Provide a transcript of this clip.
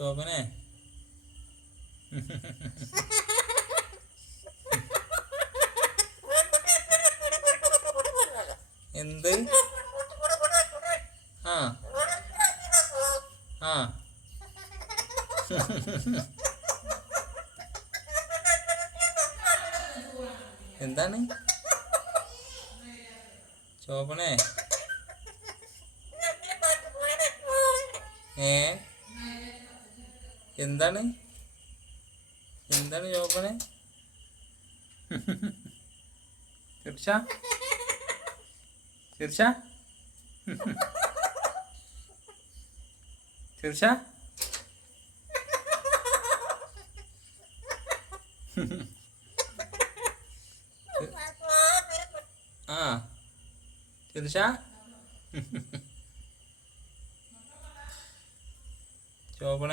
ശോഭനെ എന്ത്? ആ ആ എന്താണ് ശോഭനെ? ഏ എന്താണ് എന്താണ് ശോഭനെ? തീർച്ച തീർച്ച തീർച്ച ആ തീർച്ച ശോഭന